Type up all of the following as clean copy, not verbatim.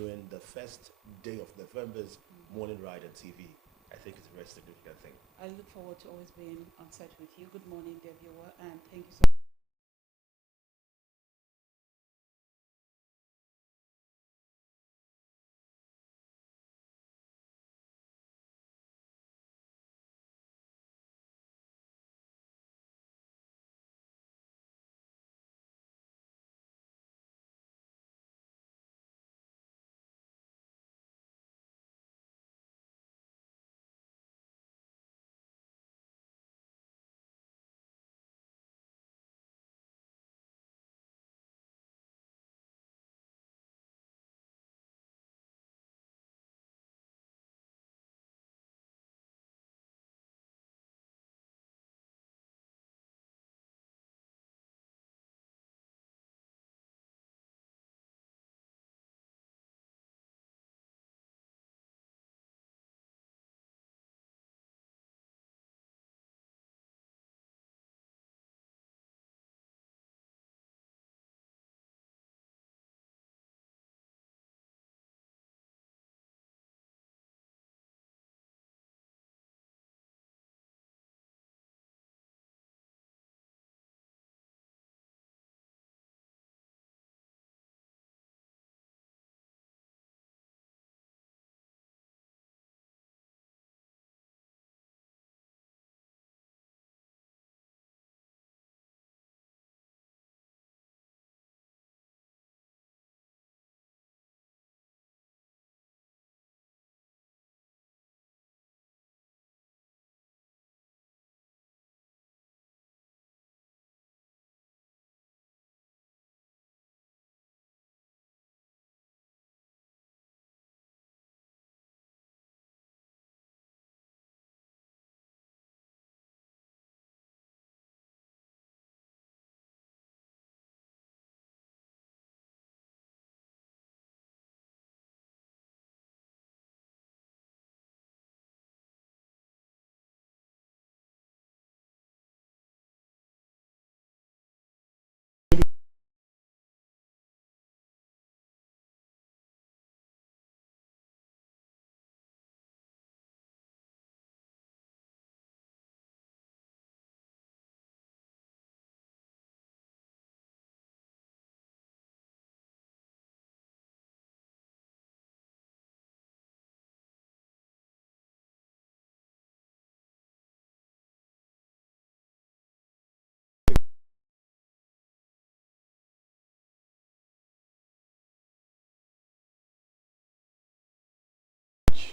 during the first day of November's morning ride on TV. I think it's a very significant thing. I look forward to always being on set with you. Good morning, dear viewer, and thank you so much.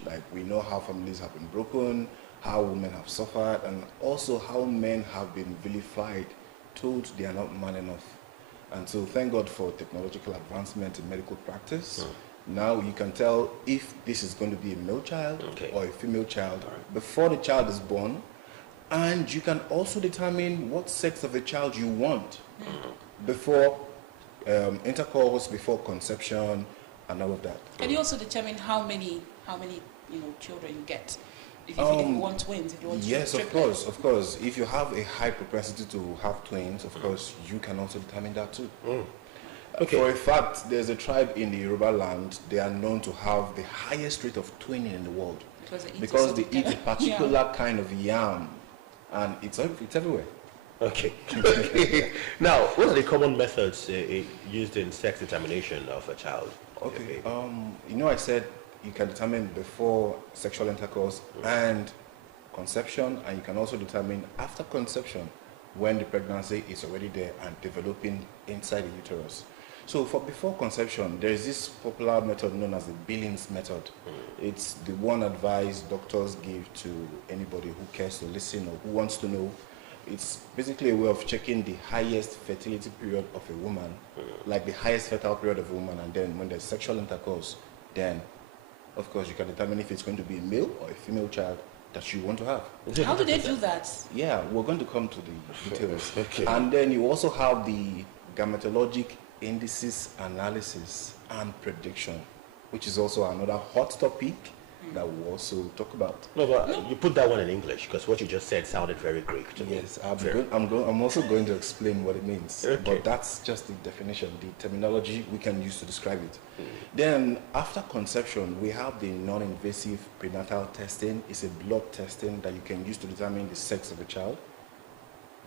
Like we know how families have been broken, how women have suffered, and also how men have been vilified, told they are not man enough. And so thank God for technological advancement in medical practice. Now you can tell if this is going to be a male child or a female child before the child is born. And you can also determine what sex of the child you want before intercourse, before conception, and all of that. Can you also determine how many children you get? If you want twins, if you want yes, triplets. of course. If you have a high propensity to have twins, of course, you can also determine that too. Okay. For a fact, there's a tribe in the Yoruba land, they are known to have the highest rate of twinning in the world because they eat a particular kind of yam, and it's everywhere. Okay. Now, what are the common methods used in sex determination of a child? Okay. I said you can determine before sexual intercourse and conception, and you can also determine after conception when the pregnancy is already there and developing inside the uterus. So for before conception, there is this popular method known as the Billings method. It's the one advice doctors give to anybody who cares to listen or who wants to know. It's basically a way of checking the highest fertility period of a woman, like the highest fertile period of a woman, and then when there's sexual intercourse, then of course you can determine if it's going to be a male or a female child that you want to have. How do they do that? Yeah, we're going to come to the details. Okay. And then you also have the gametologic indices analysis and prediction, which is also another hot topic that we'll also talk about. No, but you put that one in English because what you just said sounded very Greek to me. Yes, I'm also going to explain what it means. Okay. But that's just the definition, the terminology we can use to describe it. Then after conception, we have the non-invasive prenatal testing. It's a blood testing that you can use to determine the sex of a child,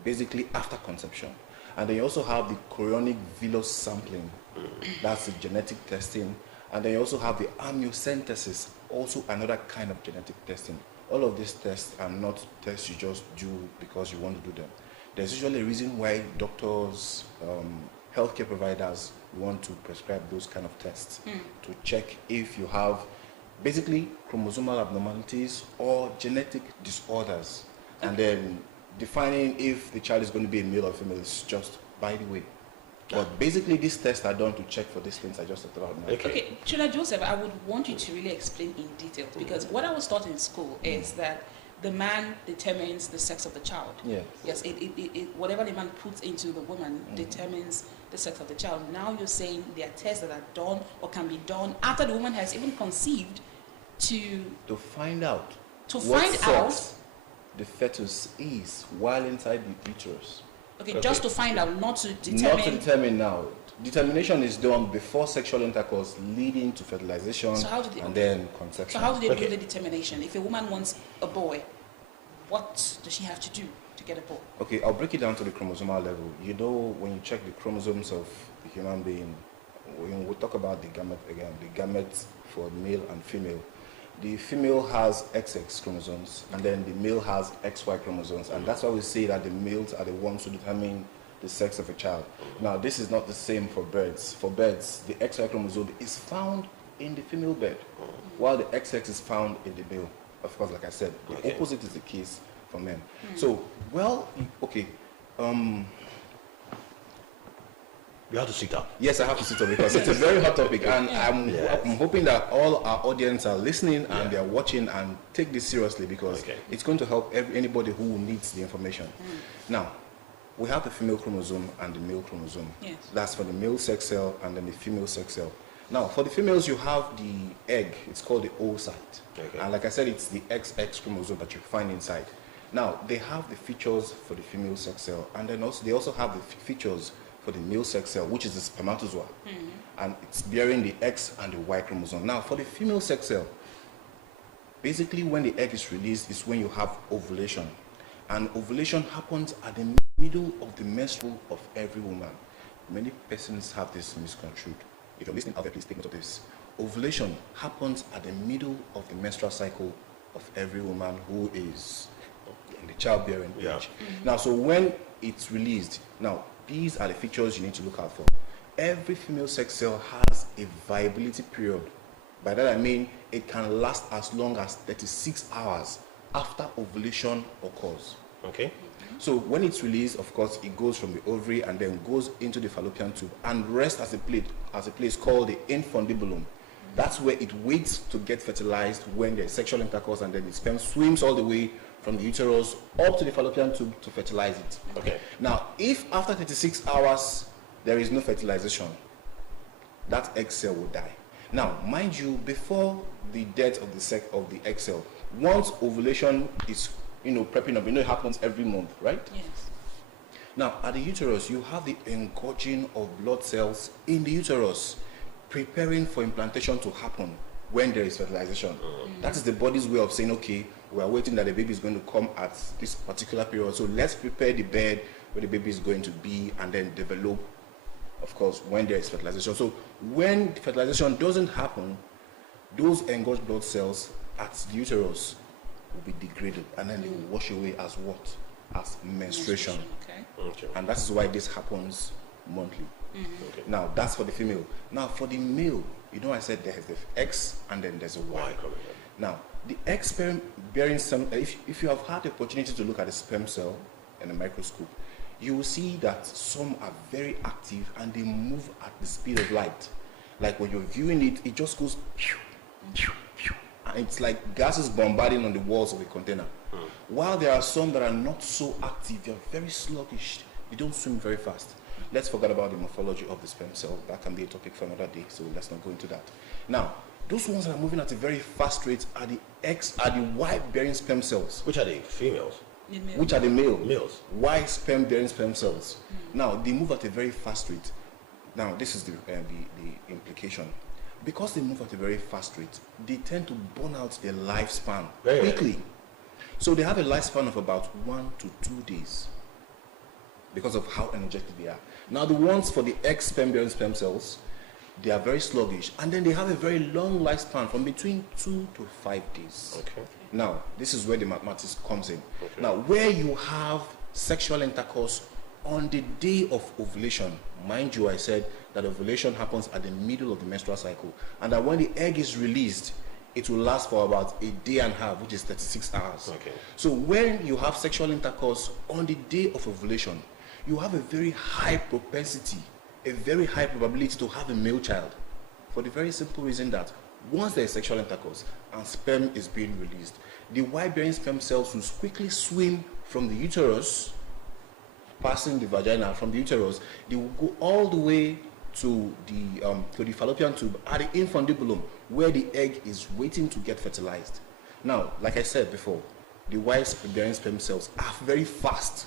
basically after conception. And then you also have the chorionic villus sampling. That's the genetic testing. And then you also have the amniocentesis, also another kind of genetic testing. All of these tests are not tests you just do because you want to do them. There's usually a reason why doctors, healthcare providers want to prescribe those kind of tests to check if you have basically chromosomal abnormalities or genetic disorders. Okay. And then defining if the child is going to be a male or female is just by the way. But basically, these tests are done to check for these things I just talked about now. Okay, Chula Joseph, I would want you to really explain in detail, because what I was taught in school is that the man determines the sex of the child. Yes. Yes, whatever the man puts into the woman determines the sex of the child. Now you're saying there are tests that are done or can be done after the woman has even conceived to find out what sex the fetus is while inside the uterus. Okay, just to find out, not to determine. Not to determine now. Determination is done before sexual intercourse, leading to fertilization and then conception. So how do they do the determination? If a woman wants a boy, what does she have to do to get a boy? Okay, I'll break it down to the chromosomal level. You know, when you check the chromosomes of the human being, we'll talk about the gamete again, the gametes for male and female. The female has XX chromosomes, and then the male has XY chromosomes, and that's why we say that the males are the ones who determine the sex of a child. Now, this is not the same for birds. For birds, the XY chromosome is found in the female bird, while the XX is found in the male. Of course, like I said, the opposite is the case for men. So, You have to sit up. Yes, I have to sit up because it's a very hot topic, and I'm hoping that all our audience are listening and they're watching and take this seriously, because it's going to help anybody who needs the information. Now, we have the female chromosome and the male chromosome. Yes. That's for the male sex cell and then the female sex cell. Now, for the females, you have the egg. It's called the oocyte. Okay. And like I said, it's the XX chromosome that you find inside. Now, they have the features for the female sex cell, and then they also have the features for the male sex cell, which is the spermatozoa, and it's bearing the X and the Y chromosome. Now, for the female sex cell, basically when the egg is released is when you have ovulation, and ovulation happens at the middle of the menstrual of every woman. Many persons have this misconstrued. If you're listening out there, please take note of this. Ovulation happens at the middle of the menstrual cycle of every woman who is in the childbearing age. Now, so when it's released, now, these are the features you need to look out for. Every female sex cell has a viability period. By that I mean it can last as long as 36 hours after ovulation occurs. Okay. So when it's released, of course, it goes from the ovary and then goes into the fallopian tube and rests as a place called the infundibulum. That's where it waits to get fertilized when there's sexual intercourse, and then the sperm swims all the way from the uterus up to the fallopian tube to fertilize it. Okay. Now, if after 36 hours there is no fertilization, that egg cell will die. Now, mind you, before the death of the egg cell, once ovulation is, prepping up, it happens every month, right? Yes. Now, at the uterus, you have the engorging of blood cells in the uterus, preparing for implantation to happen when there is fertilization. That is the body's way of saying, okay, we are waiting that the baby is going to come at this particular period, so let's prepare the bed where the baby is going to be and then develop, of course, when there is fertilization. So when fertilization doesn't happen, those engorged blood cells at the uterus will be degraded, and then they will wash away as what? As menstruation. Okay. And that is why this happens monthly. Okay. Now, that's for the female. Now, for the male, I said there's the X and then there's a Y. Now, the X sperm bearing some, if you have had the opportunity to look at a sperm cell in a microscope, you will see that some are very active and they move at the speed of light. Like when you're viewing it, it just goes, and it's like gases bombarding on the walls of a container. While there are some that are not so active, they're very sluggish, they don't swim very fast. Let's forget about the morphology of the sperm cell. That can be a topic for another day, so let's not go into that. Now, those ones that are moving at a very fast rate are the Y-bearing sperm cells, Which are the females? In male. which are the Males. Y sperm-bearing sperm cells. Now, they move at a very fast rate. Now, this is the implication. Because they move at a very fast rate, they tend to burn out their lifespan Very quickly. So they have a lifespan of about 1 to 2 days because of how energetic they are. Now, the ones for the X sperm-bearing sperm cells, they are very sluggish, and then they have a very long lifespan from between 2 to 5 days. Okay. Now, this is where the mathematics comes in. Okay. Now, where you have sexual intercourse on the day of ovulation, mind you, I said that ovulation happens at the middle of the menstrual cycle, and that when the egg is released, it will last for about a day and a half, which is 36 hours. Okay. So when you have sexual intercourse on the day of ovulation, you have a very high propensity, a very high probability to have a male child, for the very simple reason that once there is sexual intercourse and sperm is being released, the Y-bearing sperm cells will quickly swim from the uterus, passing the vagina, from the uterus, they will go all the way to the fallopian tube at the infundibulum, where the egg is waiting to get fertilized. Now, like I said before, the Y-bearing sperm cells are very fast.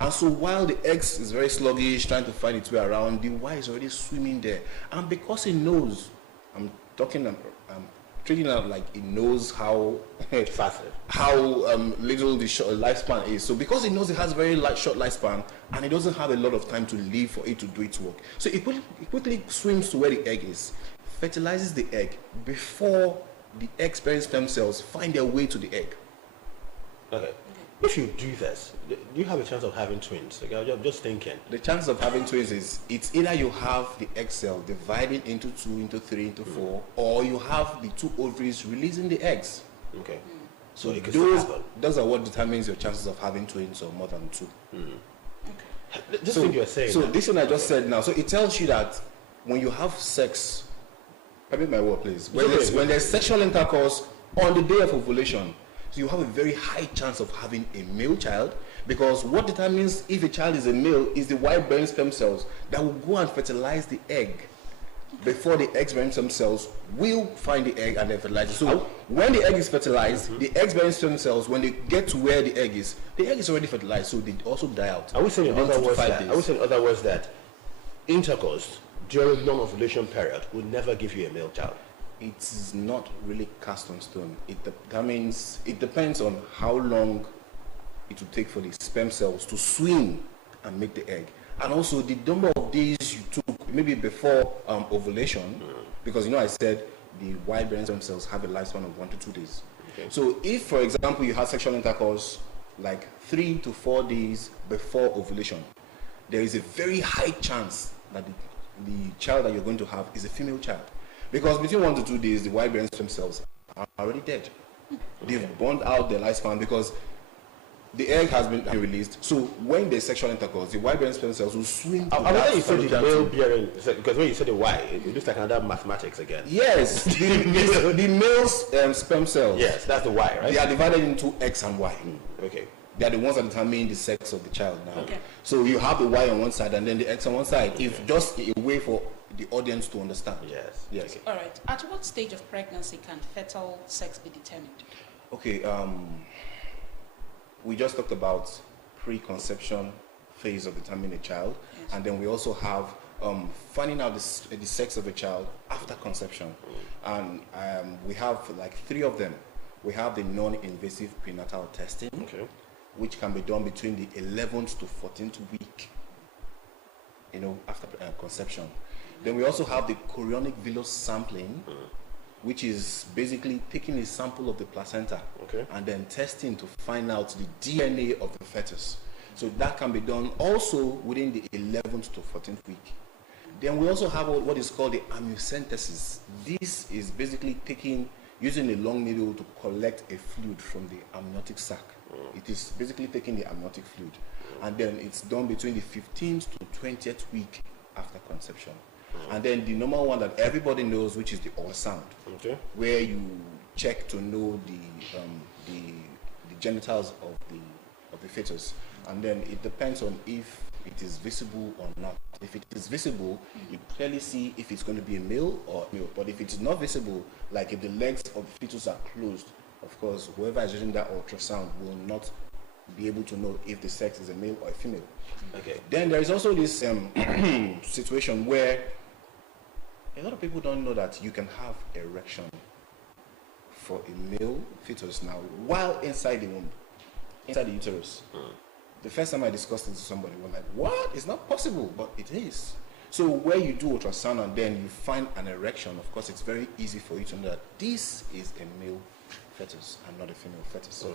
And so while the X is very sluggish, trying to find its way around, the Y is already swimming there. And because it knows, I'm treating it like it knows how little the short lifespan is. So because it knows it has very short lifespan and it doesn't have a lot of time to live for it to do its work, so it quickly swims to where the egg is, fertilizes the egg before the X-bearing sperm cells find their way to the egg. Okay. If you do this, do you have a chance of having twins? Like, I'm just thinking. The chance of having twins is, it's either you have the egg cell dividing into 2, into 3, into 4, or you have the 2 ovaries releasing the eggs. Okay. So it could still happen. those are what determines your chances of having twins or more than 2. Just So, think you're saying. so that. this thing I just said now, so it tells you that when you have sex, permit my word please, when there's sexual intercourse on the day of ovulation, so you have a very high chance of having a male child, because what determines if a child is a male is the Y-bearing sperm cells that will go and fertilize the egg before the X-bearing sperm cells will find the egg and then fertilize it. So when the egg is fertilized, the X-bearing sperm cells, when they get to where the egg is already fertilized, so they also die out. I would say in within other 2 to words 5 that days. I would say in other words that intercourse during non-ovulation period will never give you a male child. It is not really cast on stone. It depends on how long it will take for the sperm cells to swim and make the egg, and also the number of days you took maybe before ovulation, because I said the Y-bearing sperm cells have a lifespan of 1 to 2 days. Okay. So if, for example, you had sexual intercourse like 3 to 4 days before ovulation, there is a very high chance that the child that you're going to have is a female child. Because between 1 to 2 days, the Y-bearing sperm cells are already dead. They've burned out their lifespan because the egg has been released. So when there's sexual intercourse, the Y-bearing sperm cells will swim to I that wonder you said the fallopian male tube. bearing, because when you said the Y, it looks like another mathematics again. Yes, the male sperm cells, Yes, that's the Y, right? they are divided into X and Y. Okay. They are the ones that determine the sex of the child now. Okay. So you have the Y on one side and then the X on one side. If just a way for the audience to understand. Yes. Yes. Okay. All right. At what stage of pregnancy can fetal sex be determined? Okay, we just talked about pre-conception phase of determining a child, Yes. and then we also have finding out the sex of a child after conception. And we have like 3 of them. We have the non-invasive prenatal testing, Okay. which can be done between the 11th to 14th week, after conception. Then we also have the chorionic villus sampling, which is basically taking a sample of the placenta Okay. and then testing to find out the DNA of the fetus. So that can be done also within the 11th to 14th week. Then we also have what is called the amniocentesis. This is basically using a long needle to collect a fluid from the amniotic sac. It is basically taking the amniotic fluid. And then it's done between the 15th to 20th week after conception. And then the normal one that everybody knows, which is the ultrasound, Okay. where you check to know the genitals of the fetus. And then it depends on if it is visible or not. If it is visible, you clearly see if it's going to be a male or a male. But if it is not visible, like if the legs of the fetus are closed, of course, whoever is using that ultrasound will not be able to know if the sex is a male or a female. Okay. Then there is also this situation where a lot of people don't know that you can have erection for a male fetus now while inside the womb, inside the uterus. The first time I discussed it to somebody, was like, what? It's not possible, but it is. So where you do ultrasound and then you find an erection, of course, it's very easy for you to know that this is a male fetus and not a female fetus. So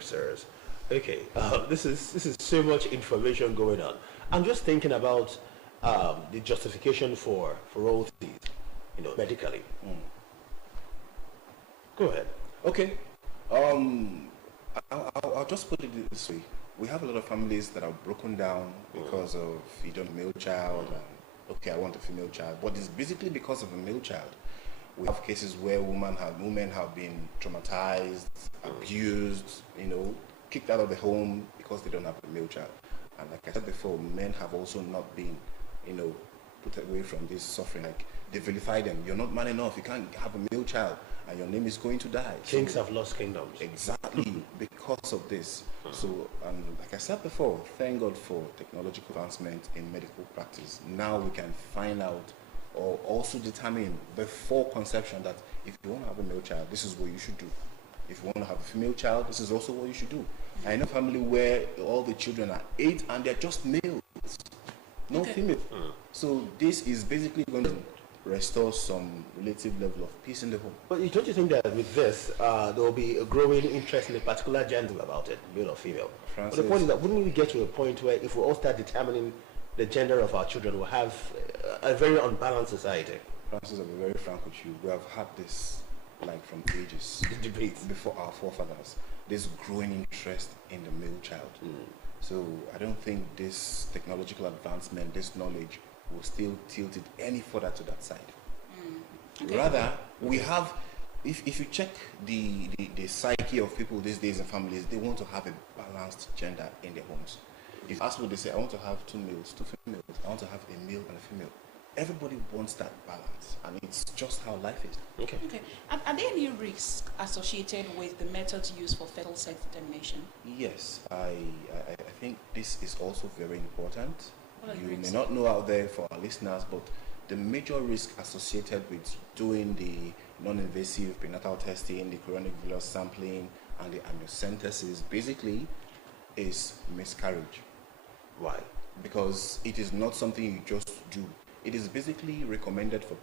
serious. Okay, this is so much information going on. I'm just thinking about the justification for all these, medically. Go ahead. Okay. I'll just put it this way. We have a lot of families that are broken down because of you don't have a male child. And, okay, I want a female child, but it's basically because of a male child. We have cases where women have been traumatized, abused, kicked out of the home because they don't have a male child. And like I said before, men have also not been, put away from this suffering. Like they vilify them. You're not man enough. You can't have a male child, and your name is going to die. Kings have lost kingdoms. Exactly, because of this. So, like I said before, thank God for technological advancement in medical practice. Now we can find out or also determine before conception that if you want to have a male child, this is what you should do. If you want to have a female child, this is also what you should do. I know a family where all the children are 8 and they're just males, no female. So this is basically going to restore some relative level of peace in the home. But don't you think that with this, there will be a growing interest in a particular gender about it, male or female? Francis, but the point is that wouldn't we get to a point where if we all start determining the gender of our children, we'll have a very unbalanced society? Francis, I'll be very frank with you. We have had this like from ages. The debates. Before our forefathers. This growing interest in the male child. So I don't think this technological advancement, this knowledge will still tilt it any further to that side. Okay. Rather, we have, if you check the psyche of people these days in families, they want to have a balanced gender in their homes. If you ask what they say, I want to have 2 males, 2 females, I want to have a male and a female. Everybody wants that balance, and it's just how life is. Okay. Are there any risks associated with the methods used for fetal sex determination? Yes, I think this is also very important. You may risks? not know out there for our listeners, but the major risk associated with doing the non-invasive prenatal testing, the chorionic villus sampling, and the amniocentesis basically is miscarriage. Why? Because it is not something you just do. It is basically recommended for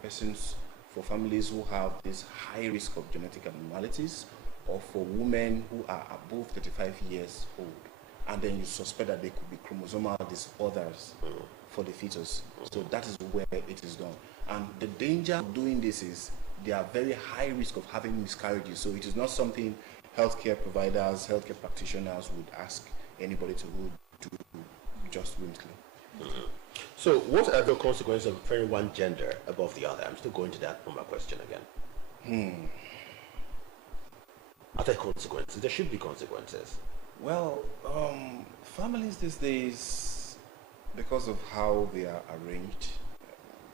families who have this high risk of genetic abnormalities, or for women who are above 35 years old. And then you suspect that there could be chromosomal disorders for the fetus. So that is where it is done. And the danger of doing this is they are very high risk of having miscarriages. So it is not something healthcare providers, healthcare practitioners would ask anybody to do just whimsically. So what are the consequences of preferring one gender above the other? I'm still going to that for my question again. Are there consequences? There should be consequences. Well, families these days, because of how they are arranged,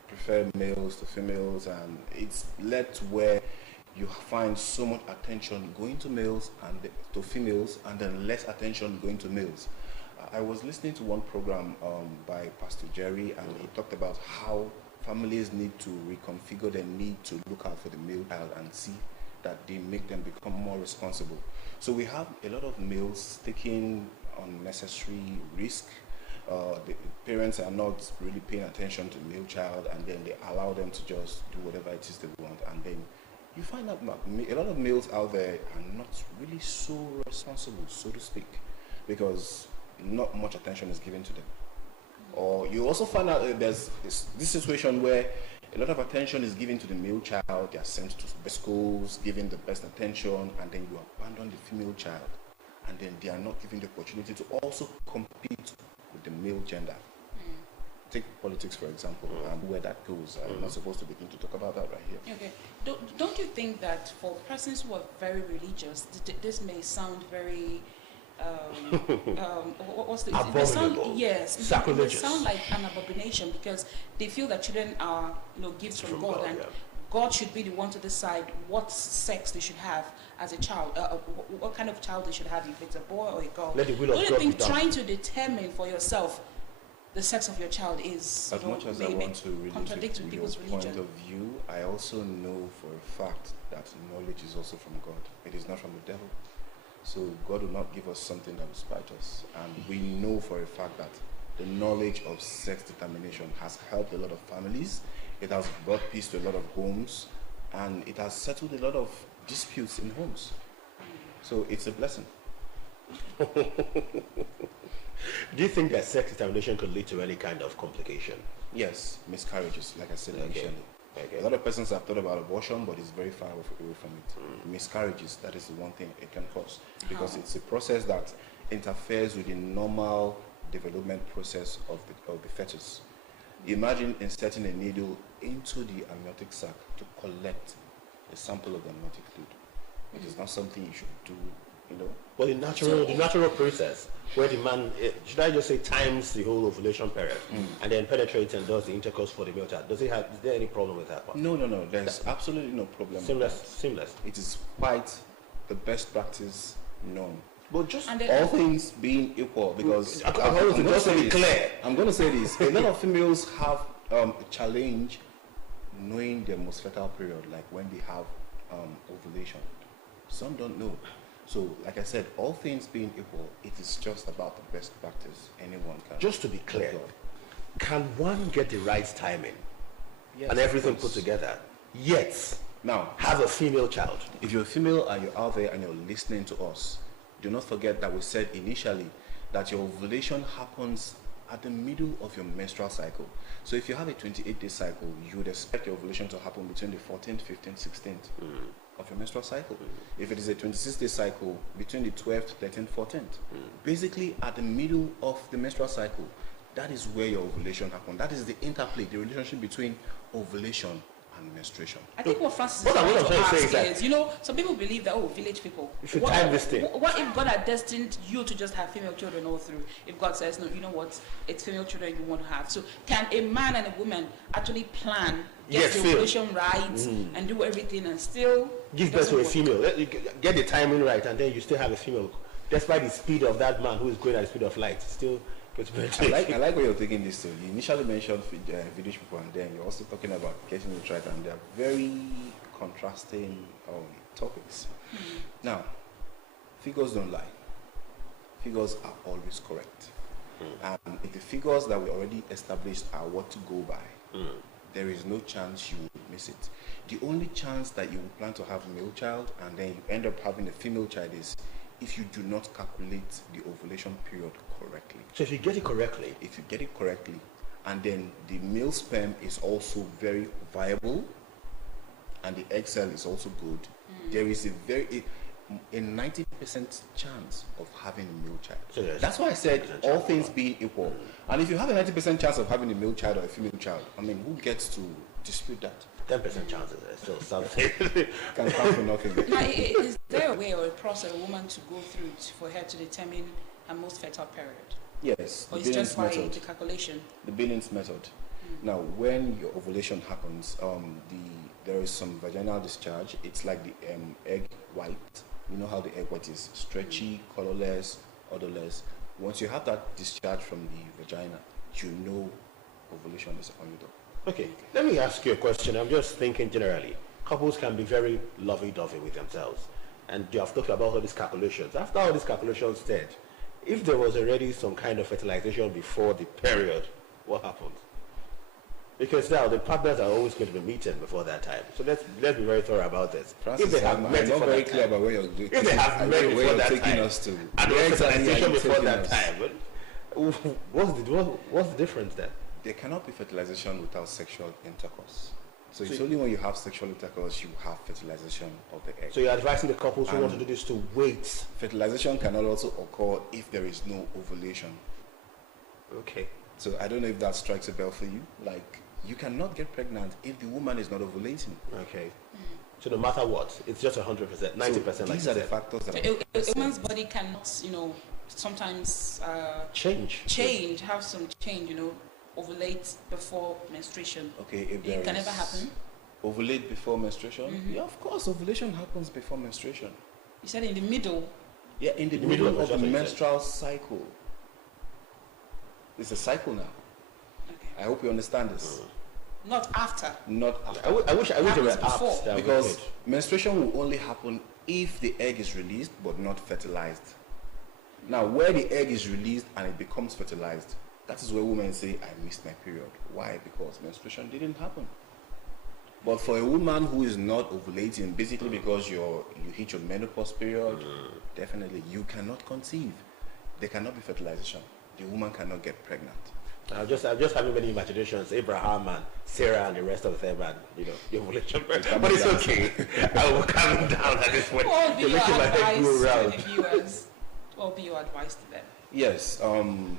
prefer males to females, and it's led to where you find so much attention going to males and to females, and then less attention going to males. I was listening to one program by Pastor Jerry, and he talked about how families need to reconfigure their need to look out for the male child and see that they make them become more responsible. So we have a lot of males taking unnecessary risk. The parents are not really paying attention to the male child, and then they allow them to just do whatever it is they want. And then you find out a lot of males out there are not really so responsible, so to speak, because not much attention is given to them. Or you also find out that there's this situation where a lot of attention is given to the male child, they are sent to best schools, given the best attention, and then you abandon the female child, and then they are not given the opportunity to also compete with the male gender. Take politics, for example, and where that goes. I'm not supposed to begin to talk about that right here. Okay. Don't you think that for persons who are very religious, this may sound very what's the Abominable. yes, Sacrilegious. It sound like an abomination because they feel that children are gifts from God, and yeah. God should be the one to decide what sex they should have as a child, what kind of child they should have, if it's a boy or a girl. Let the will of Don't you God be think done. trying to determine for yourself the sex of your child is As much as I want to relate contradict with with your people's point religion? of view, I also know for a fact that knowledge is also from God. It is not from the devil. So God will not give us something that will spite us. And we know for a fact that the knowledge of sex determination has helped a lot of families. It has brought peace to a lot of homes. And it has settled a lot of disputes in homes. So it's a blessing. Do you think that sex determination could lead to any kind of complication? Yes, miscarriages, like I said Okay. initially. Okay. A lot of persons have thought about abortion, but it's very far away from it. Miscarriages, that is the one thing it can cause. Because How? it's a process that interferes with the normal development process of the fetus. Imagine inserting a needle into the amniotic sac to collect a sample of the amniotic fluid. It is not something you should do, Well, the natural process where the man, should I just say, times the whole ovulation period and then penetrates and does the intercourse for the male child. Is there any problem with that one? No. There's absolutely no problem. Seamless. It is quite the best practice known. But just And All things being equal, because I'm going to be clear. I'm going to say this. A lot of females have a challenge knowing their most fertile period, like when they have ovulation. Some don't know. So, like I said, all things being equal, it is just about the best practice anyone can. Just to be clear, employ. can one get the right timing Yes, and of everything course. put together, yet Now, have a female child? if you're a female and you're out there and you're listening to us, do not forget that we said initially that your ovulation happens at the middle of your menstrual cycle. So if you have a 28-day cycle, you would expect your ovulation to happen between the 14th, 15th, 16th of your menstrual cycle. If it is a 26-day cycle, between the 12th, 13th, 14th. Basically, at the middle of the menstrual cycle, that is where your ovulation happens. That is the interplay, the relationship between ovulation and menstruation. I think what Francis is What I'm trying to trying to say ask is is, some people believe that, village people. You should time this thing. What if God had destined you to just have female children all through? If God says, no, you know what, it's female children you want to have. So can a man and a woman actually plan, get Yes, the Phil. ovulation right, and do everything and still Give it birth to a doesn't work? female. You get the timing right, and then you still have a female. Despite the speed of that man who is going at the speed of light, still gets birth. I like where you're taking this to. You initially mentioned village people, and then you're also talking about getting it right, and they're very contrasting topics. Now, figures don't lie. Figures are always correct. And if the figures that we already established are what to go by, there is no chance you will miss it. The only chance that you will plan to have a male child and then you end up having a female child is if you do not calculate the ovulation period correctly. So if you get it correctly, If you get it correctly, and then the male sperm is also very viable, and the egg cell is also good, there is a 90% chance of having a male child. So there's That's why I said 90% all chance. things being equal. And if you have a 90% chance of having a male child or a female child, who gets to dispute that? 10% chances is still something. Can count for nothing. Now, is there a way or a process a woman to go through for her to determine her most fertile period? Yes, Or the it's just Billings by method. the calculation? The Billings method. Now, when your ovulation happens, there is some vaginal discharge. It's like the egg white. You know how the egg white is stretchy, colorless, odorless. Once you have that discharge from the vagina, you know ovulation is on your door. Okay, let me ask you a question. I'm just thinking generally. Couples can be very lovey-dovey with themselves. And you have talked about all these calculations. After all these calculations said, if there was already some kind of fertilization before the period, what happens? Because now the partners are always going to be meeting before that time. So let's be very thorough about this. Francis, if they have I'm met not before very that clear time, about where you're going. if they have met before that taking time, us to. and Where there was exactly are fertilization you before taking that us? time, what's the difference then? There cannot be fertilization without sexual intercourse. So it's only when you have sexual intercourse you have fertilization of the egg. So you're advising the couples who want to do this to wait. Fertilization cannot also occur if there is no ovulation. Okay. So I don't know if that strikes a bell for you. Like, you cannot get pregnant if the woman is not ovulating. Okay. So no matter what, it's just 100%, 90%. So like these you are the said. factors that A woman's body cannot, sometimes Change. have some change, ovulate before menstruation. Okay, if there It can is never happen. ovulate before menstruation? Yeah, of course, ovulation happens before menstruation. You said in the middle. Yeah, in the middle of the menstrual cycle. It's a cycle now. Okay. I hope you understand this. Not after. Not after. I wish there were Happens apps before. that Because menstruation will only happen if the egg is released but not fertilized. Now, where the egg is released and it becomes fertilized, that is where women say, I missed my period. Why? Because menstruation didn't happen. But for a woman who is not ovulating, basically because you hit your menopause period, definitely you cannot conceive. There cannot be fertilization. The woman cannot get pregnant. I'm just having many imaginations, Abraham and Sarah and the rest of them, and the ovulation. But it's okay. I will calm down at this point. What would be You're your making my head advice go to round. the viewers? What would be your advice to them? Yes,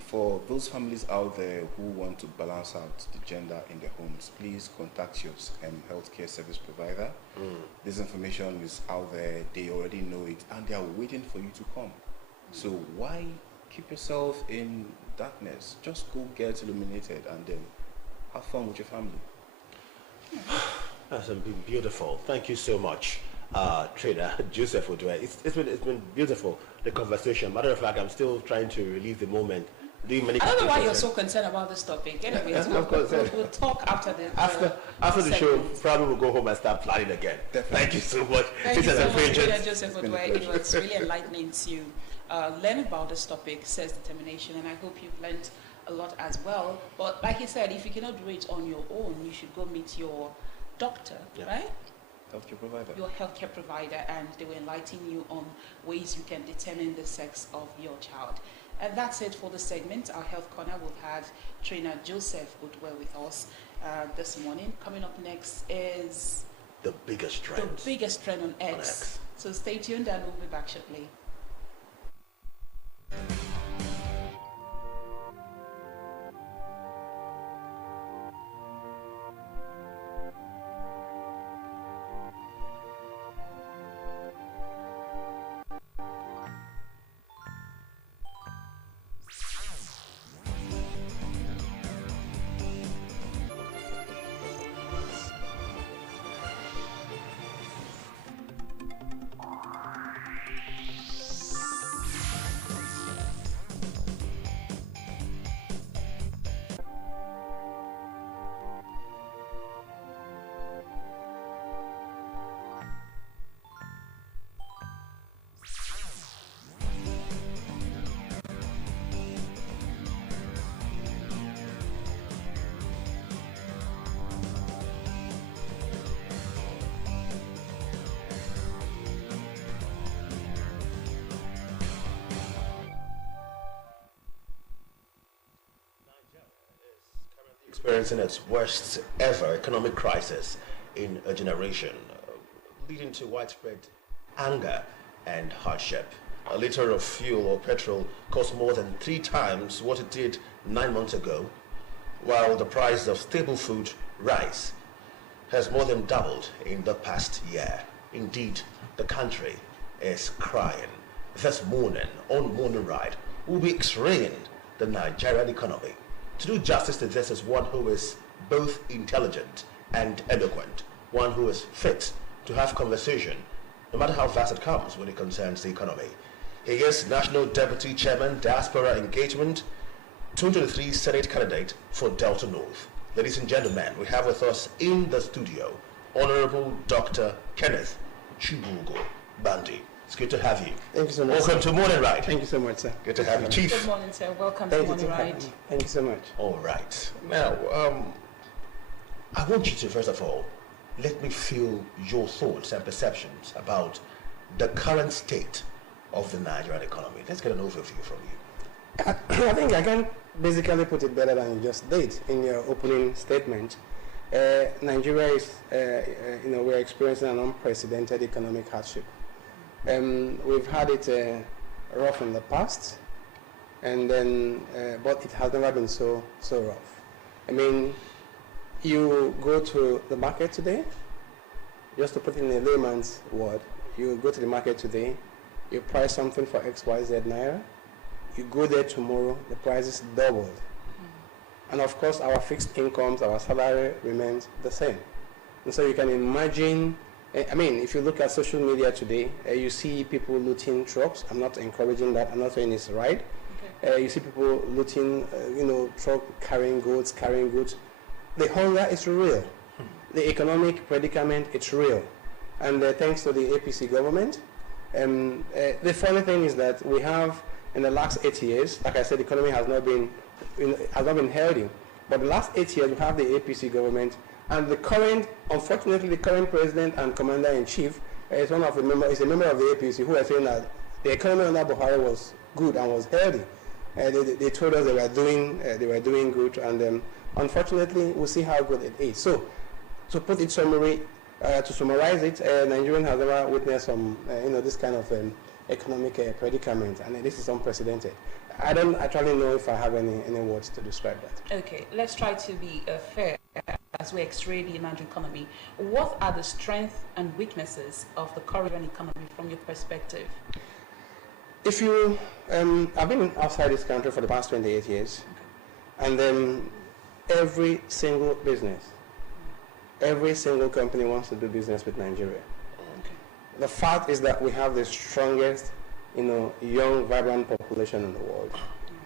for those families out there who want to balance out the gender in their homes, please contact your healthcare service provider. This information is out there, they already know it, and they are waiting for you to come. So why keep yourself in darkness? Just go get illuminated and then have fun with your family. That's been beautiful. Thank you so much, Trader Joseph Odwe. It's been beautiful, the conversation. Matter of fact, I'm still trying to relive the moment. Doing many I don't know why you're calculations. so concerned about this topic. Anyways, I'm concerned. we'll talk after the After the show, segment. probably we'll go home and start planning again. Definitely. Thank you so much. Thank you This so has much, been Trader great. Joseph been a Odwe. It pleasure. was really enlightening to learn about this topic, self-determination, and I hope you've learned a lot as well. But like he said, if you cannot do it on your own, you should go meet your doctor, Yeah. right? Healthcare provider. Your healthcare provider, and they will enlighten you on ways you can determine the sex of your child. And that's it for the segment. Our health corner, we've had trainer Joseph Odwe with us this morning. Coming up next is The biggest trend. the biggest trend on X. X. So stay tuned and we'll be back shortly. Experiencing its worst ever economic crisis in a generation, leading to widespread anger and hardship. A liter of fuel or petrol costs more than 3 times what it did 9 months ago, while the price of staple food, rice, has more than doubled in the past year. Indeed, the country is crying. This morning, on Morning Ride, we'll be x-raying the Nigerian economy. To do justice to this is one who is both intelligent and eloquent, one who is fit to have conversation, no matter how fast it comes when it concerns the economy. He is National Deputy Chairman, Diaspora Engagement, 2023 Senate candidate for Delta North. Ladies and gentlemen, we have with us in the studio Honorable Dr. Kenneth Chibugo Bandi. It's good to have you. Thank you so much. Welcome to Morning Ride. Thank you so much, sir. Good to have you, Chief. Good morning, sir. Welcome Thank to you. Morning Ride. Thank you so much. All right. Now, I want you to, first of all, let me feel your thoughts and perceptions about the current state of the Nigerian economy. Let's get an overview from you. I think I can basically put it better than you just did in your opening statement. Nigeria is, we're experiencing an unprecedented economic hardship. We've had it rough in the past, and then, but it has never been so rough. I mean, you go to the market today, Just to put it in a layman's word, you go to the market today, you price something for XYZ naira, you go there tomorrow, the price is doubled. And of course, our fixed incomes, our salary remains the same. And so you can imagine, I mean, if you look at social media today, you see people looting trucks. I'm not encouraging that. I'm not saying it's right. Okay. You see people looting, truck carrying goods. The hunger is real. The economic predicament, it's real. And thanks to the APC government, the funny thing is that we have, in the last 8 years, like I said, the economy has not been healthy. But the last 8 years, we have the APC government, and unfortunately, the current president and commander-in-chief is a member of the APC who are saying that the economy under Buhari was good and was healthy. They told us they were doing good, and unfortunately, we'll see how good it is. So, to put it to summarize it, Nigeria has never witnessed some, this kind of economic predicament, and this is unprecedented. I don't actually know if I have any words to describe that. Okay, let's try to be fair as we x-ray the Nigerian economy. What are the strengths and weaknesses of the current economy from your perspective? If you, I've been outside this country for the past 28 years, okay. And every single business, every single company wants to do business with Nigeria. Okay. The fact is that we have the strongest, young, vibrant population in the world.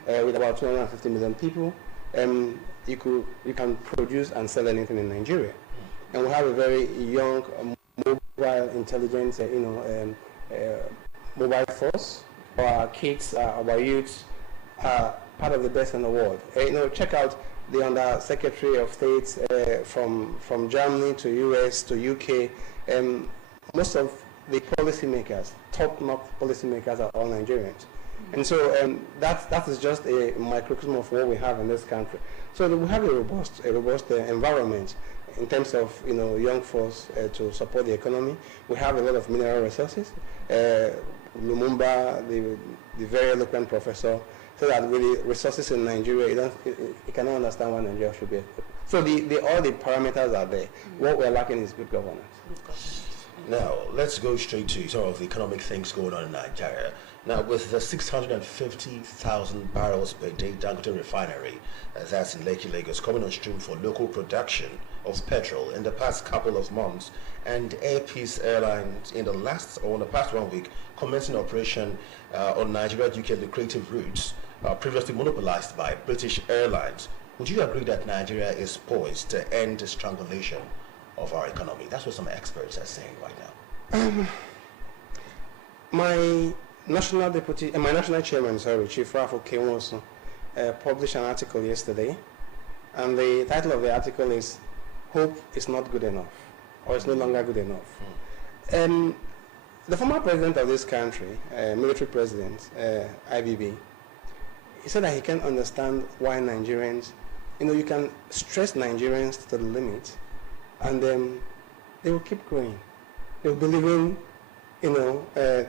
With about 250 million people, you can produce and sell anything in Nigeria. And we have a very young, mobile, intelligent, mobile force. Our kids, our youths are part of the best in the world. Check out the Under Secretary of State from Germany to US to UK. Most of the policymakers, top-notch policymakers, are all Nigerians. And so that is just a microcosm of what we have in this country. So we have a robust environment in terms of young force to support the economy. We have a lot of mineral resources. Lumumba, the very eloquent professor, said that with the resources in Nigeria, you cannot understand why Nigeria should be. So all the parameters are there. What we're lacking is good governance. Now, let's go straight to some of the economic things going on in Nigeria. Now, with the 650,000 barrels per day Dangote refinery, that's in Lekki, Lagos, coming on stream for local production of petrol in the past couple of months, and Air Peace Airlines in the past 1 week commencing operation on Nigeria-UK lucrative routes previously monopolized by British Airlines. Would you agree that Nigeria is poised to end the strangulation of our economy? That's what some experts are saying right now. My national chairman, Chief Rafo Kewosu, published an article yesterday, and the title of the article is "Hope is not good enough," or "It's no longer good enough." The former president of this country, military president, IBB, he said that he can't understand why Nigerians, you can stress Nigerians to the limit, and they will keep growing. They will believe in,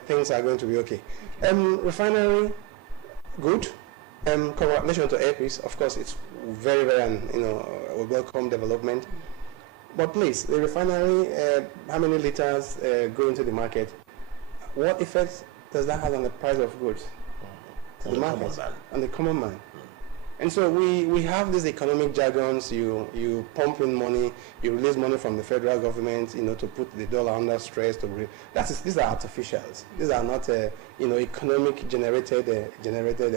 things are going to be okay. Refinery, good. Congratulations to Air Peace. Of course, it's very, very, a welcome development. But please, the refinery, how many liters go into the market? What effect does that have on the price of goods? To the market, on the common man. And so we have these economic jargons. You pump in money, you release money from the federal government, to put the dollar under stress. These are artificials. These are not, economic generated.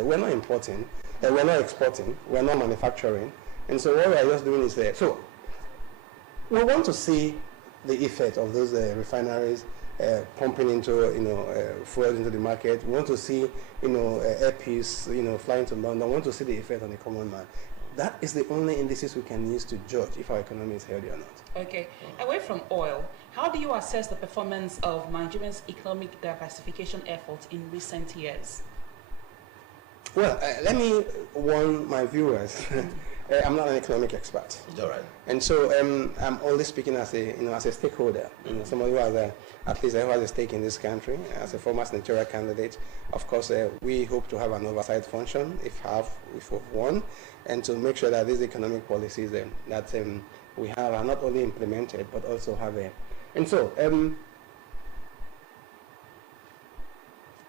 We're not importing, we're not exporting, we're not manufacturing. And so what we are just doing is there. So we want to see the effect of those refineries pumping into, fuel into the market. We want to see, Air Peace, flying to London. We want to see the effect on the common man. That is the only indices we can use to judge if our economy is healthy or not. Okay. Away from oil, how do you assess the performance of Nigeria's economic diversification efforts in recent years? Well, let me warn my viewers. I'm not an economic expert. All right. And so I'm only speaking as a stakeholder, somebody who has at least who has a stake in this country. As a former senatorial candidate, of course, we hope to have an oversight function, if we've won, and to make sure that these economic policies that we have are not only implemented, but also have And so,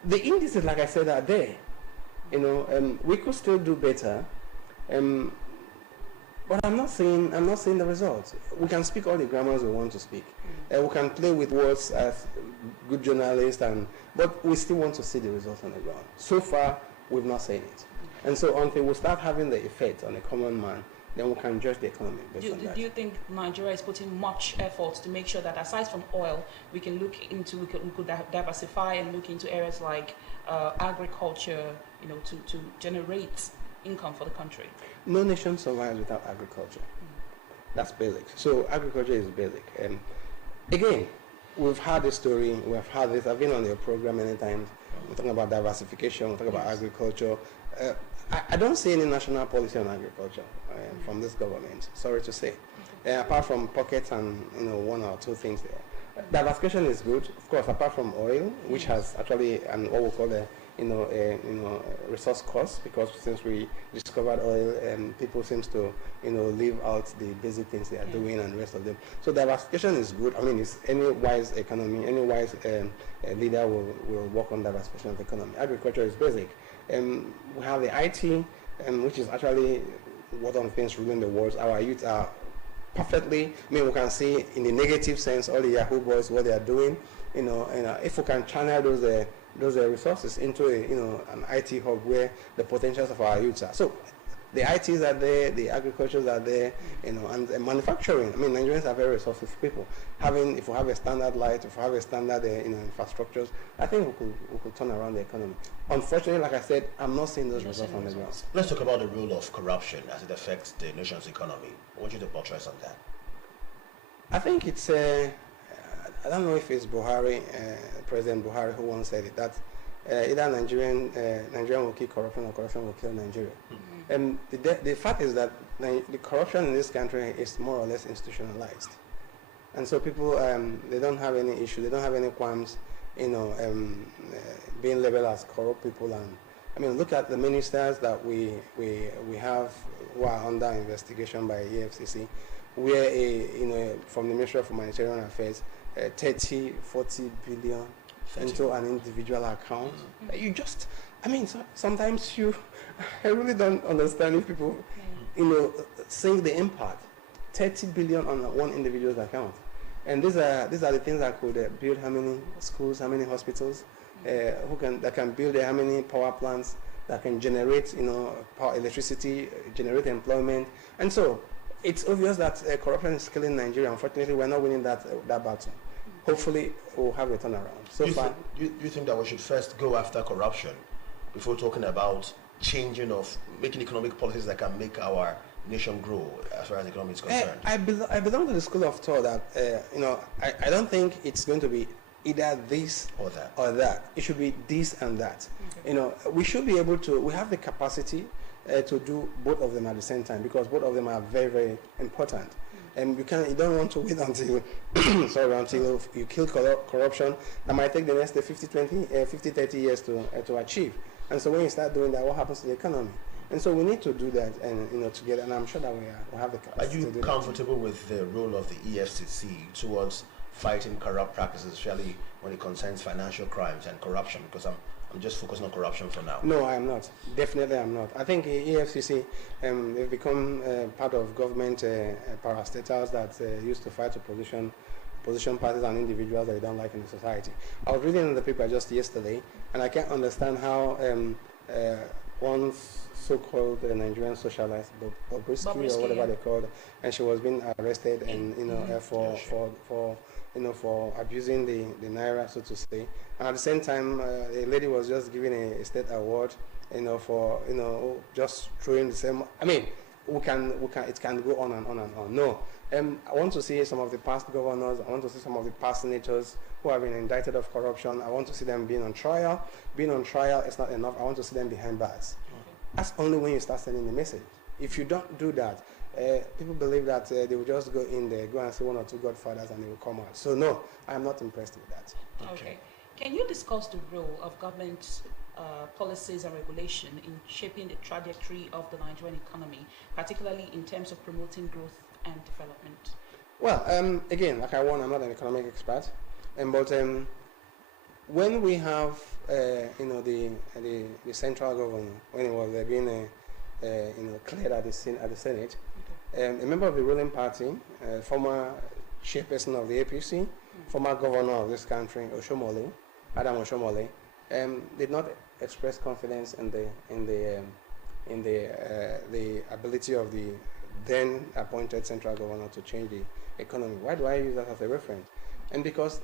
the indices, like I said, are there. We could still do better, but I'm not saying the results. We can speak all the grammars we want to speak. We can play with words as good journalists, but we still want to see the results on the ground. So far, we've not seen it. And so until we start having the effect on the common man, then we can judge the economy based on that. Do you think Nigeria is putting much effort to make sure that aside from oil, we could diversify and look into areas like agriculture, to generate income for the country? No nation survives without agriculture. That's basic. So agriculture is basic. Again, we've had this story, we've had this, I've been on your program many times. We're talking about diversification, we're talking about agriculture. I don't see any national policy on agriculture from this government, sorry to say. Apart from pockets and one or two things there. Diversification is good, of course, apart from oil, which has actually what we call resource cost, because since we discovered oil, people seems to leave out the basic things they are doing and the rest of them. So diversification is good. I mean, it's any wise economy, any wise leader will work on diversification of the economy. Agriculture is basic. We have the IT, which is actually one of the things ruling the world. Our youth are perfectly, we can see in the negative sense all the Yahoo boys, what they are doing. If we can channel those resources into an IT hub where the potentials of our youths are. So the ITs are there, the agricultures are there, and manufacturing. I mean, Nigerians are very resourceful people. If we have a standard light, if we have a standard infrastructures, I think we could turn around the economy. Unfortunately, like I said, I'm not seeing those results on the ground. Let's talk about the role of corruption as it affects the nation's economy. I want you to buttress on that. I think it's I don't know if it's Buhari, President Buhari, who once said it, that either Nigerian will kill corruption or corruption will kill Nigeria. The fact is that the corruption in this country is more or less institutionalized. And so people, they don't have any issue, they don't have any qualms, being labeled as corrupt people. And I mean, look at the ministers that we have who are under investigation by EFCC, where from the Ministry of Humanitarian Affairs, 30, 40 billion into an individual account. Sometimes I really don't understand if people, seeing the impact. 30 billion on one individual's account. And these are the things that could build how many schools, how many hospitals, that can build how many power plants, that can generate, power, electricity, generate employment. And so it's obvious that corruption is killing Nigeria. Unfortunately, we're not winning that battle. Hopefully, we'll have a turnaround. So far, you think that we should first go after corruption before talking about making economic policies that can make our nation grow as far as the economy is concerned? I belong to the school of thought that I don't think it's going to be either this or that. It should be this and that. Okay. We should be able to. We have the capacity to do both of them at the same time, because both of them are very, very important. And you don't want to wait until until you kill corruption. That might take the next 50, 30 years to achieve. And so when you start doing that, what happens to the economy? And so we need to do that, and together. And I'm sure that we have the capacity. Are you comfortable with the role of the EFCC towards fighting corrupt practices, especially when it concerns financial crimes and corruption? Because I'm just focusing on corruption for now. No, I am not. Definitely, I'm not. I think EFCC they've become part of government parastatals that used to fight opposition parties and individuals that they don't like in the society. I was reading in the paper just yesterday, and I can't understand how one so-called Nigerian socialist, Bobrisky or whatever they called, and she was being arrested and for abusing the naira, so to say. And at the same time, a lady was just given a state award, for just throwing the same. I mean, it can go on and on and on. No, I want to see some of the past governors. I want to see some of the past senators who have been indicted of corruption. I want to see them being on trial. Being on trial is not enough. I want to see them behind bars. That's only when you start sending the message. If you don't do that, people believe that they will just go in there, go and see one or two godfathers, and they will come out. So no, I'm not impressed with that. Okay. Can you discuss the role of government policies and regulation in shaping the trajectory of the Nigerian economy, particularly in terms of promoting growth and development? Well, again, like I warned, I'm not an economic expert, but when we have, the central governor, when it was being, cleared at the Senate, a member of the ruling party, former chairperson of the APC, former governor of this country, Oshomole, Adam Oshomole, did not express confidence in the ability of the then appointed central governor to change the economy. Why do I use that as a reference? And because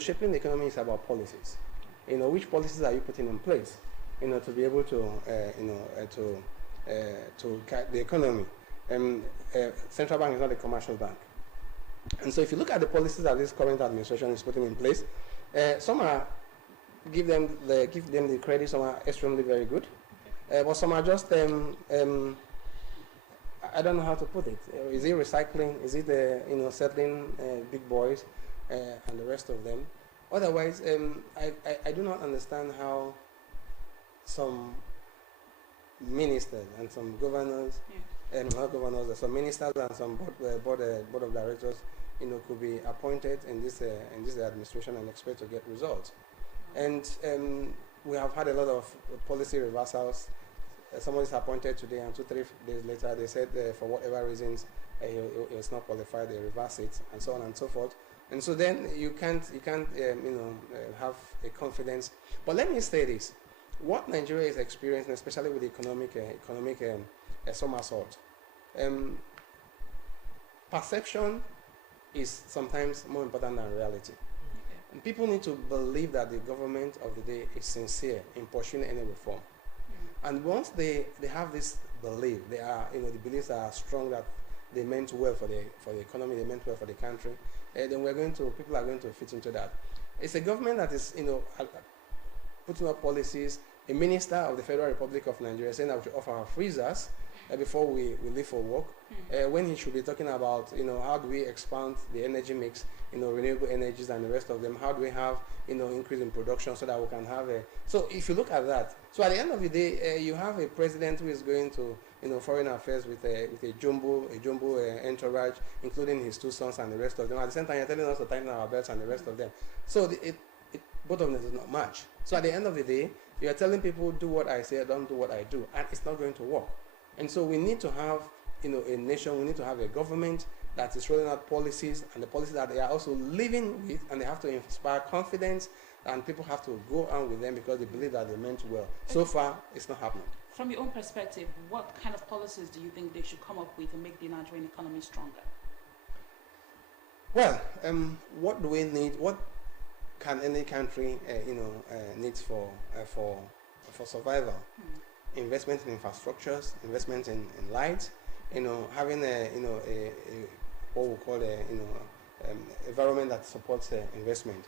shaping the economy is about policies. Which policies are you putting in place? To be able to guide the economy. Central bank is not a commercial bank. And so if you look at the policies that this current administration is putting in place, some are give them the credit, some are extremely very good, but some are just I don't know how to put it. Is it recycling? Is it settling big boys and the rest of them? Otherwise, I do not understand how some ministers and some governors, not governors, some ministers and some board of directors, could be appointed in this administration and expect to get results. And we have had a lot of policy reversals. Somebody is appointed today, and 2-3 days later, they said for whatever reasons he was not qualified, they reverse it, and so on and so forth. And so then you can't have a confidence. But let me say this: what Nigeria is experiencing, especially with the economic somersault, perception is sometimes more important than reality. And people need to believe that the government of the day is sincere in pursuing any reform. And once they have this belief, they are the beliefs are strong that they meant well for the economy, they meant well for the country, then people are going to fit into that. It's a government that is putting up policies. A minister of the Federal Republic of Nigeria saying that we should offer our freezers before we leave for work, when he should be talking about how do we expand the energy mix, renewable energies and the rest of them. How do we have increase in production so that we can have a. So if you look at that, so at the end of the day, you have a president who is going to foreign affairs with a jumbo entourage, including his 2 sons and the rest of them. At the same time, you're telling us to tighten our belts and the rest of them. So both of them does not match. So at the end of the day, you are telling people, do what I say, don't do what I do, and it's not going to work. And so we need to have a nation, we need to have a government that is rolling out policies, and the policies that they are also living with, and they have to inspire confidence, and people have to go on with them because they believe that they meant well. So far, it's not happening. From your own perspective, what kind of policies do you think they should come up with to make the Nigerian economy stronger? Well, what do we need? What can any country, needs for survival? Investment in infrastructures, investment in light, having what we call environment that supports investment.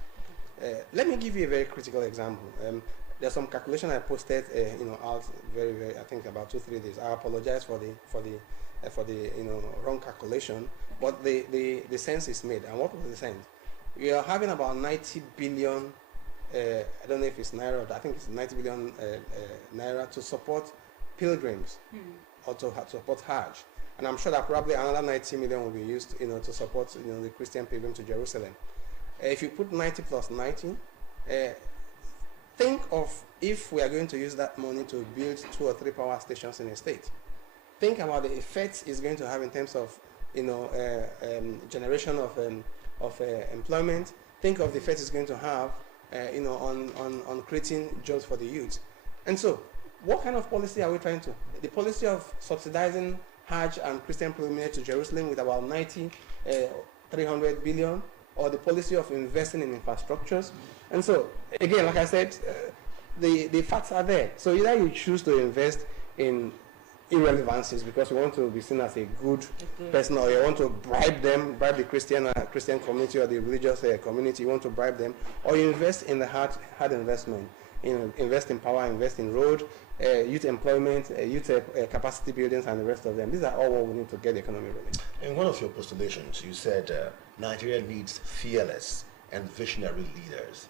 Let me give you a very critical example. There's some calculation I posted, out very, I think about 2-3 days. I apologize for the wrong calculation, but the sense is made. And what was the sense? We are having about 90 billion. I don't know if it's naira. I think it's 90 billion naira to support pilgrims or to support Hajj. And I'm sure that probably another 90 million will be used, to support, the Christian pilgrim to Jerusalem. If you put 90 plus 90, think of if we are going to use that money to build 2 or 3 power stations in a state. Think about the effects it's going to have in terms of, generation of employment. Think of the effects it's going to have, on creating jobs for the youth. And so, what kind of policy are we trying to? The policy of subsidizing Hajj and Christian pilgrimage to Jerusalem with about 300 billion, or the policy of investing in infrastructures. And so, again, like I said, the facts are there. So either you choose to invest in irrelevancies because you want to be seen as a good person, or you want to bribe the Christian community or the religious community, you want to bribe them, or you invest in the hard investment, invest in power, invest in road, youth employment, youth capacity buildings, and the rest of them. These are all what we need to get the economy rolling. In one of your postulations, you said Nigeria needs fearless and visionary leaders.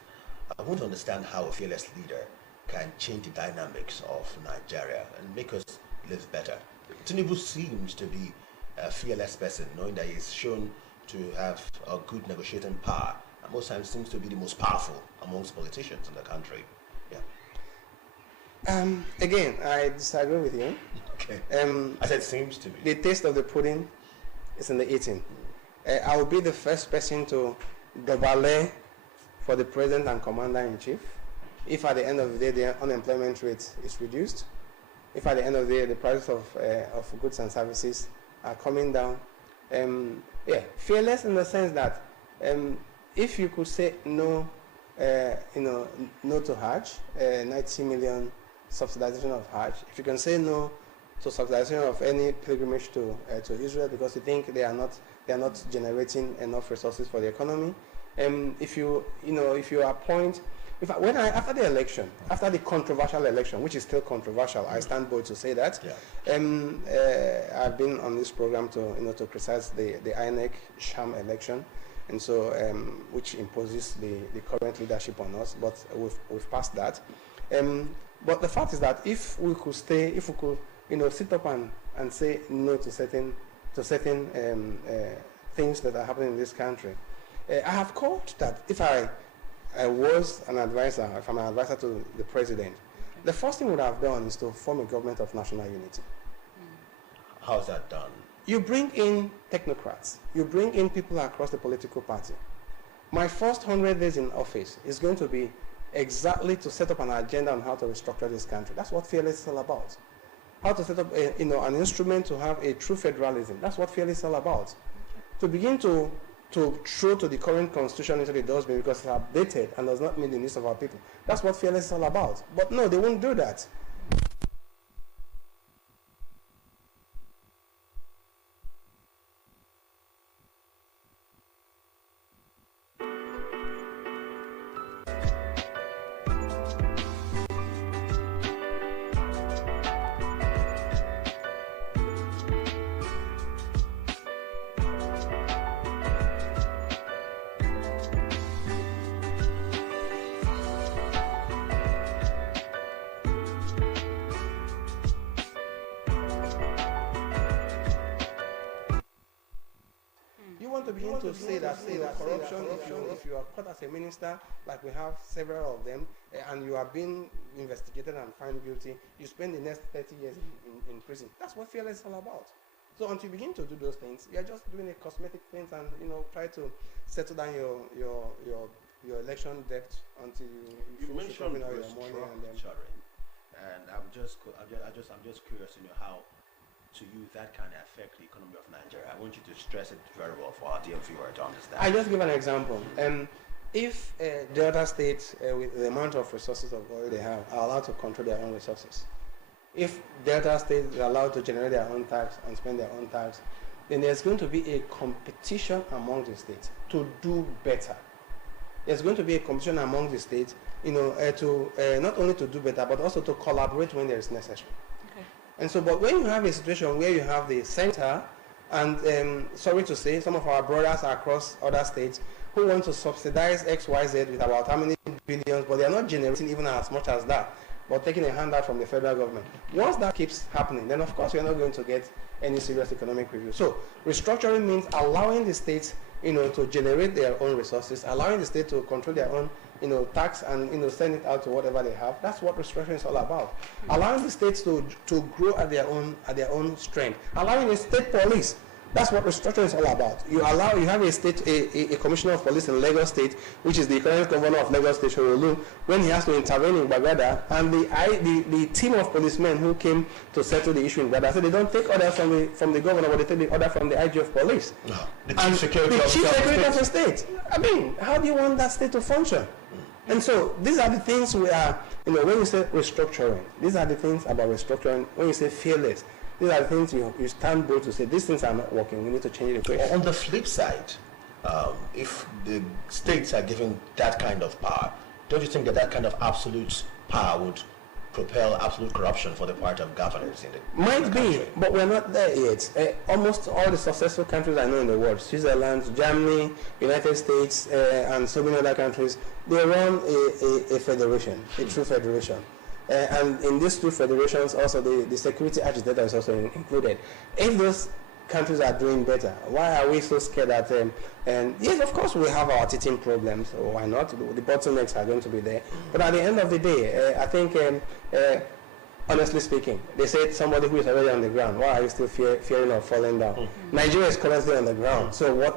I want to understand how a fearless leader can change the dynamics of Nigeria and make us live better. Tinubu seems to be a fearless person, knowing that he's shown to have a good negotiating power, and most times seems to be the most powerful amongst politicians in the country. Yeah. Again, I disagree with you. Okay. I said seems to be. The taste of the pudding is in the eating. I will be the first person to valet for the president and commander-in-chief if at the end of the day the unemployment rate is reduced, if at the end of the day the prices of goods and services are coming down. Fearless in the sense that if you could say no, no to Hajj, 90 million subsidization of Hajj, if you can say no to subsidization of any pilgrimage to Israel because you think they are not generating enough resources for the economy, if you appoint, after the election, after the controversial election, which is still controversial, I stand bold to say that. Yeah. I've been on this program to criticize the INEC sham election, and so which imposes the current leadership on us, but we've passed that. But the fact is that if we could sit up and say no to certain things that are happening in this country, I have called that if I was an advisor, if I'm an advisor to the president, the first thing we would have done is to form a government of national unity. How is that done? You bring in technocrats. You bring in people across the political party. My first 100 days in office is going to be exactly to set up an agenda on how to restructure this country. That's what Fearless is all about. How to set up an instrument to have a true federalism. That's what Fearless is all about. To begin to throw to the current constitution into the dustbin because it's updated and does not meet the needs of our people. That's what Fearless is all about. But no, they won't do that. To begin to say that corruption, if you are caught as a minister, like we have several of them, and you are being investigated and found guilty, you spend the next 30 years in prison. That's what Fearless is all about. So until you begin to do those things, you are just doing a cosmetic things and try to settle down your election debt until you finish recovering all your money and then. And I'm just curious to know how, to you, that can affect the economy of Nigeria. I want you to stress it very well for our dear viewer to understand. I just give an example. If Delta State, with the amount of resources of oil they have, are allowed to control their own resources, if Delta State is allowed to generate their own tax and spend their own tax, then there's going to be a competition among the states to do better. There's going to be a competition among the states, to not only to do better, but also to collaborate when there is necessary. And so, but when you have a situation where you have the center, and sorry to say, some of our brothers across other states who want to subsidize XYZ with about how many billions, but they are not generating even as much as that, but taking a handout from the federal government. Once that keeps happening, then of course you're not going to get any serious economic review. So restructuring means allowing the states, to generate their own resources, allowing the state to control their own tax and send it out to whatever they have. That's what restructuring is all about. Allowing the states to grow at their own strength. Allowing a state police. That's what restructuring is all about. You have a state, a commissioner of police in Lagos State, which is the current governor of Lagos State, Shorolu, when he has to intervene in Bagada, and the team of policemen who came to settle the issue in Bagada said they don't take orders from the governor, but they take the order from the IG of police. No. The chief security of the state. I mean, how do you want that state to function? And so these are the things we are, when you say restructuring, these are the things about restructuring. When you say fearless, these are the things you stand bold to say, these things are not working, we need to change the equation. On the flip side, if the states are given that kind of power, don't you think that kind of absolute power would propel absolute corruption for the part of governance in the Might country? be, but we're not there yet. Almost all the successful countries I know in the world, Switzerland, Germany, United States, and so many other countries, they run a federation, a true federation. And in these two federations, also the security agitator is also included. If those countries are doing better. Why are we so scared that, and yes, of course we have our teething problems, so why not? The bottlenecks are going to be there. But at the end of the day, I think, honestly speaking, they said somebody who is already on the ground, why are you still fearing of falling down? Nigeria is currently on the ground, so what